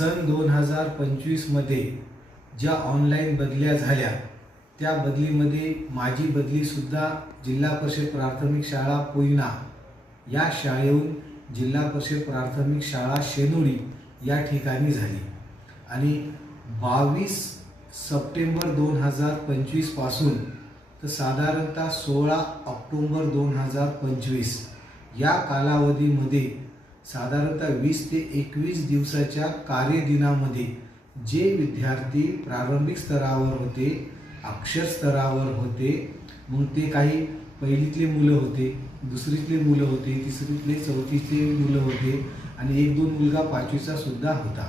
सन दोन हजार पंचवीसमध्ये ज्या ऑनलाईन बदल्या झाल्या त्या बदलीमध्ये माझी बदलीसुद्धा जिल्हा परिषद प्राथमिक शाळा पोयना या शाळेहून जिल्हा परिषद प्राथमिक शाळा शेनोळी या ठिकाणी झाली. आणि बावीस सप्टेंबर दोन हजार पंचवीसपासून तर साधारणतः सोळा ऑक्टोंबर दोन हजार पंचवीस या कालावधीमध्ये साधारणतः वीस ते एकवीस दिवसाच्या कार्यदिनामध्ये जे विद्यार्थी प्रारंभिक स्तरावर होते अक्षर स्तरावर होते मग ते काही पहिलीतले मुलं होते दुसरीतले मुलं होते तिसरीतले चौथीतले मुलं होते आणि एक दोन मुलगा पाचवीचा सुद्धा होता.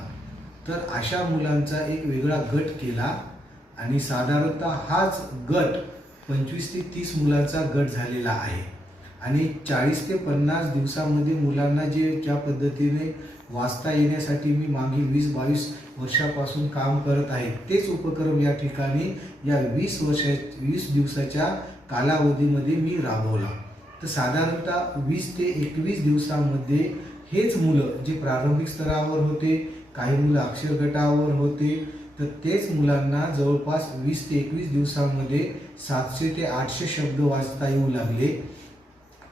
तर अशा मुलांचा एक वेगळा गट केला आणि साधारणतः हाच गट पंचवीस ते तीस मुलांचा गट झालेला आहे. आणि चाळीस ते पन्नास दिवसामध्ये मुलांना जे ज्या पद्धतीने वाचता येण्यासाठी मी मागे वीस बावीस वर्षापासून काम करत आहे तेच उपक्रम या ठिकाणी या वीस वर्षा वीस दिवसाच्या कालावधीमध्ये मी राबवला. तर साधारणतः वीस ते एकवीस दिवसामध्ये हेच मुलं जे प्रारंभिक स्तरावर होते काही मुलं अक्षरगटावर होते तर तेच मुलांना जवळपास वीस ते एकवीस दिवसामध्ये सातशे ते आठशे शब्द वाचता येऊ लागले.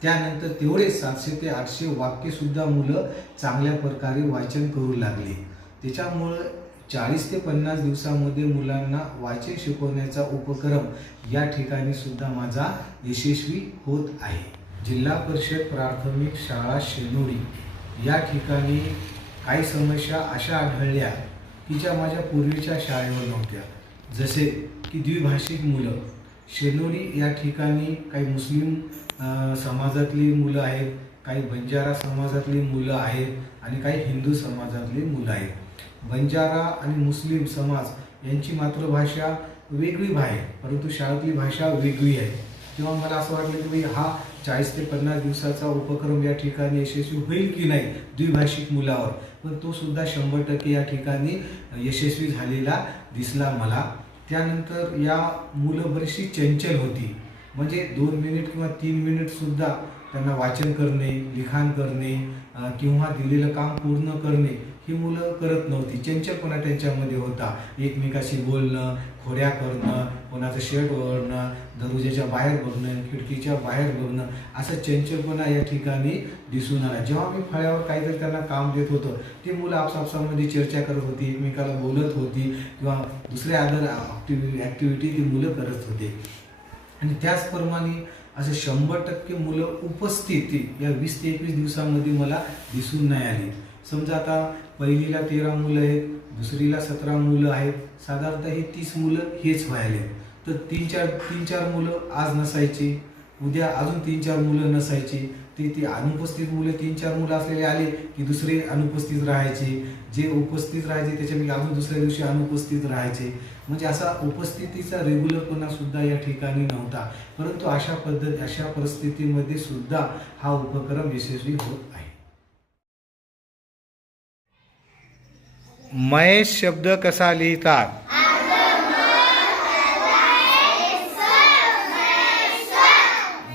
त्यानंतर तेवढे सातशे ते आठशे वाक्यसुद्धा मुलं चांगल्या प्रकारे वाचन करू लागले. त्याच्यामुळं चाळीस ते पन्नास दिवसामध्ये मुलांना वाचन शिकवण्याचा उपक्रम या ठिकाणी सुद्धा माझा यशस्वी होत आहे. जिल्हा परिषद प्राथमिक शाळा शेनोडी या ठिकाणी काही समस्या अशा आढळल्या की ज्या माझ्या पूर्वीच्या शाळेवर नव्हत्या. जसे की द्विभाषिक मुलं. शेनोडी या ठिकाणी काही मुस्लिम समाजातली मुलं आहेत काही बंजारा समाजातली मुलं आहेत आणि काही हिंदू समाजातली मुलं आहेत. बंजारा आणि मुस्लिम समाज यांची मातृभाषा वेगळी आहे परंतु शाळेतली भाषा वेगळी आहे. तेव्हा मला असं वाटलं की भाई हा चाळीस ते पन्नास दिवसाचा उपक्रम या ठिकाणी यशस्वी होईल की नाही द्विभाषिक मुलावर? पण तो सुद्धा शंभर टक्के या ठिकाणी यशस्वी झालेला दिसला मला. त्यानंतर या मुलं बरीचशी चंचल होती. म्हणजे दोन मिनिट किंवा तीन मिनिट सुद्धा त्यांना वाचन करणे लिखाण करणे किंवा दिलेलं काम पूर्ण करणे ही मुलं करत नव्हती. चंचलपणा त्यांच्यामध्ये होता. एकमेकाशी बोलणं खोड्या करणं कोणाचं शर्ट ओढणं दरवाजाच्या बाहेर बघणं खिडकीच्या बाहेर बघणं असं चंचलपणा या ठिकाणी दिसून आला. जेव्हा मी फळ्यावर काहीतरी त्यांना काम देत होतं ती मुलं आपसापसामध्ये चर्चा करत होती एकमेकाला बोलत होती किंवा दुसऱ्या अदर ॲक्टिव्हि ॲक्टिव्हिटी ती मुलं करत होती. आणि त्याचप्रमाणे असे शंभर टक्के मुलं उपस्थिती या वीस ते एकवीस दिवसामध्ये मला दिसून नाही आली. समजा आता पहिलीला तेरा मुलं आहेत दुसरीला सतरा मुलं आहेत साधारणतः हे तीस मुलं हेच व्हायले तर तीन चार तीन चार मुलं आज नसायची उद्या अजून तीन चार मुलं नसायची. ते ती अनुपस्थित मुलं तीन चार मुलं असलेले आले की दुसरे अनुपस्थित राहायचे. जे उपस्थित राहायचे त्याच्यापैकी अजून दुसऱ्या दिवशी अनुपस्थित राहायचे. म्हणजे असा उपस्थितीचा रेग्युलरपणा सुद्धा या ठिकाणी नव्हता. परंतु अशा पद्धत अशा परिस्थितीमध्ये सुद्धा हा उपक्रम यशस्वी होत आहे. महेश शब्द कसा लिहितात?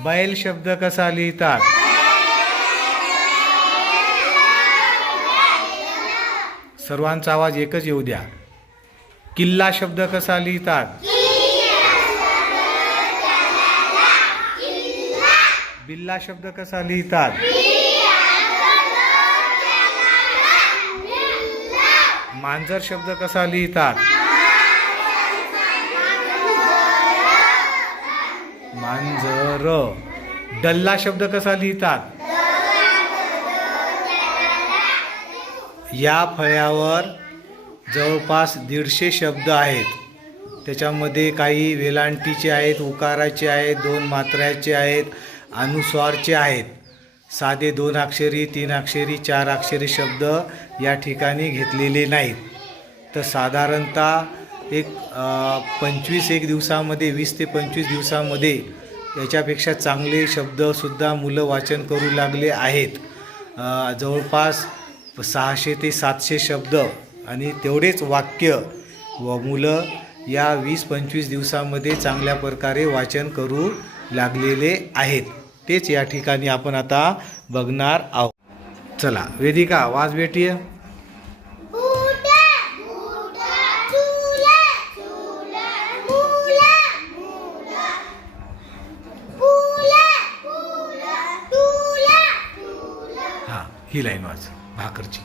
बैल शब्द कसा लिहितात? सर्वांचा आवाज एकच येऊ द्या. किल्ला शब्द कसा लिहितात? बिल्ला शब्द कसा लिहितात? मांजर शब्द कसा लिहितात? मांजर. डल्ला शब्द कसा लिहितात? या फळ्यावर जवळपास दीडशे शब्द आहेत. त्याच्यामध्ये काही वेलांटीचे आहेत उकाराचे आहेत दोन मात्र्याचे आहेत अनुस्वारचे आहेत. साधे दोन अक्षरी तीन अक्षरी चार अक्षरी शब्द या ठिकाणी घेतलेले नाहीत. तर साधारणतः एक पंचवीस एक दिवसामध्ये वीस ते पंचवीस दिवसामध्ये याच्यापेक्षा चांगले शब्दसुद्धा मुलं वाचन करू लागले आहेत. जवळपास सहाशे ते सातशे शब्द आणि तेवढेच वाक्य व मुलं या वीस पंचवीस दिवसामध्ये चांगल्या प्रकारे वाचन करू लागलेले आहेत. तेच या ठिकाणी आपण आता बघणार आहोत. चला वेदिका आवाज भेटी ही लाईन वाच. भाकरची.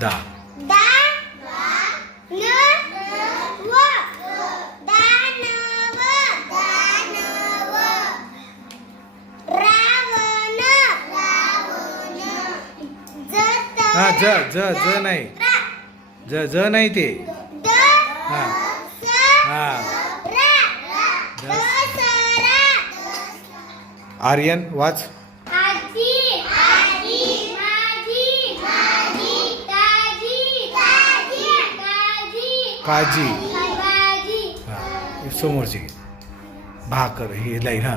दा हा ज ज ज नाही. ज ज नाही ते. हा. हा. आर्यन वाच. काजी. समोरची. भाकर ही लाईन हा.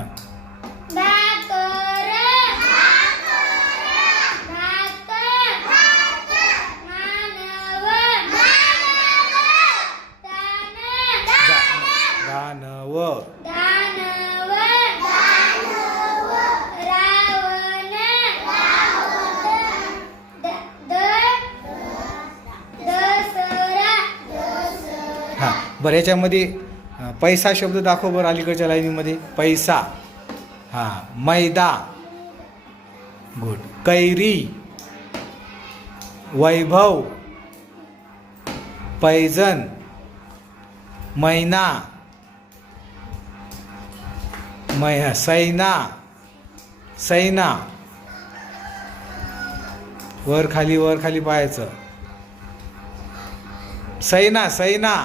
बरं याच्यामध्ये पैसा शब्द दाखव बरं अलीकडच्या लाईनीमध्ये. पैसा. हा मैदा. गुड कैरी. वैभव. पैजन मैना. मै सैना. सैना. वर खाली वर खाली पाहायचं. सैना सैना.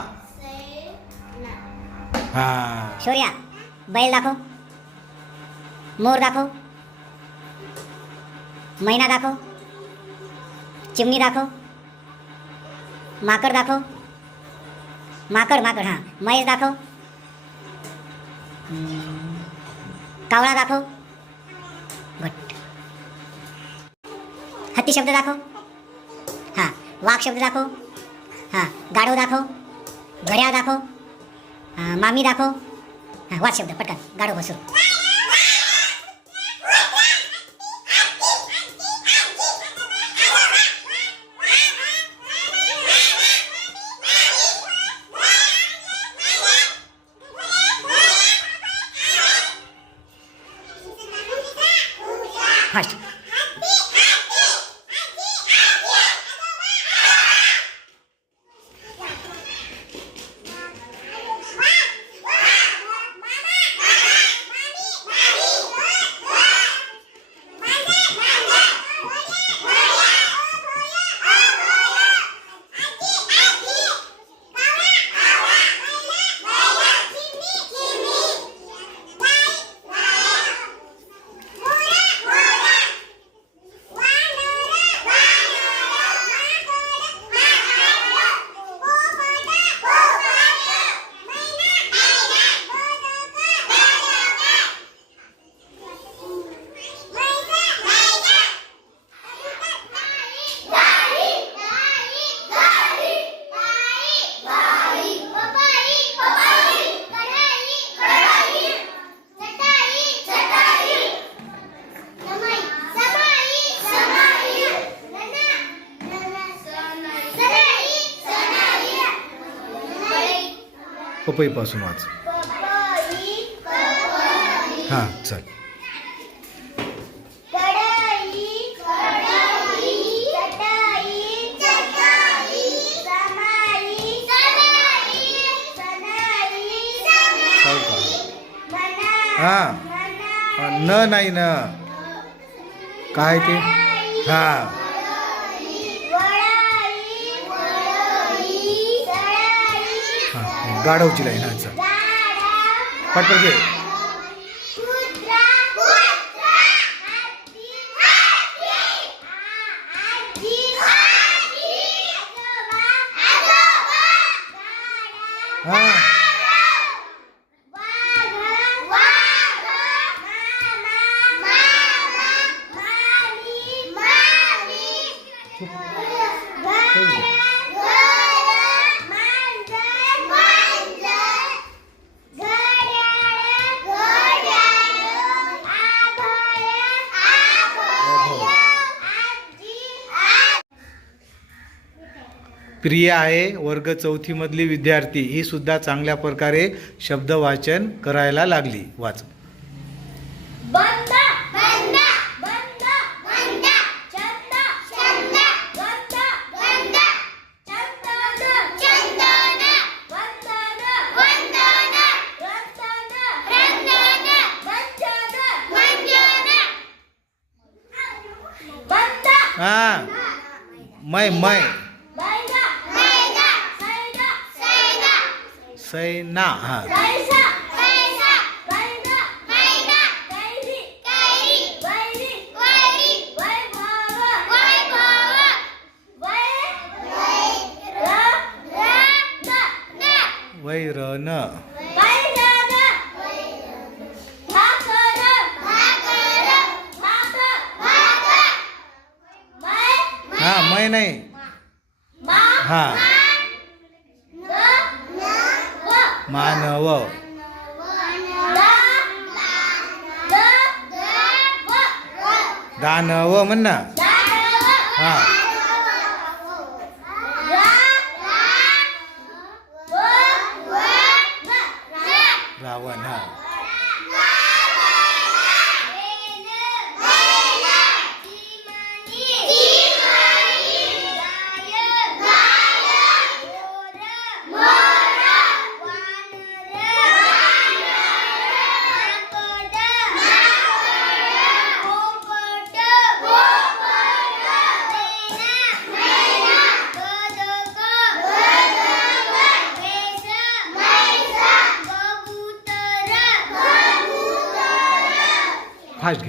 शौर्या बैल दाखव. मोर दाखव. मैना दाखव. चिमणी दाखव. माकड दाखव. माकड माकड हां. म्हैस दाखव. कावळा दाखव. गुड हत्ती शब्द दाखव. हां. वाघ शब्द दाखव. हां. गाढव दाखव. घड्याळ दाखव. मामी दाखव. हां वाच शब्द पटकन. गाडो बसू. फास्ट पपईपासून वाच. हां चल. हां. न नाही ना. काय ते? हां. गाढवची लाईन अच्छा पटपट घे कुत्रा कुत्रा हत्ती हत्ती आजी आजी आजोबा आजोबा गाडा हां वाघ वाघ मामा मामा मामी मामी घोडा घोडा मांजर मांजर घड्याळ घड्याळ आभाळ आभाळ आजी आजी प्रिया आहे वर्ग चौथीमधली विद्यार्थी ही सुद्धा चांगल्या प्रकारे शब्द वाचन करायला लागली. वाच. बंद बंद बंद सैना हां कैसा कैसा बैगा बैगा व मानव दानव म्हण ना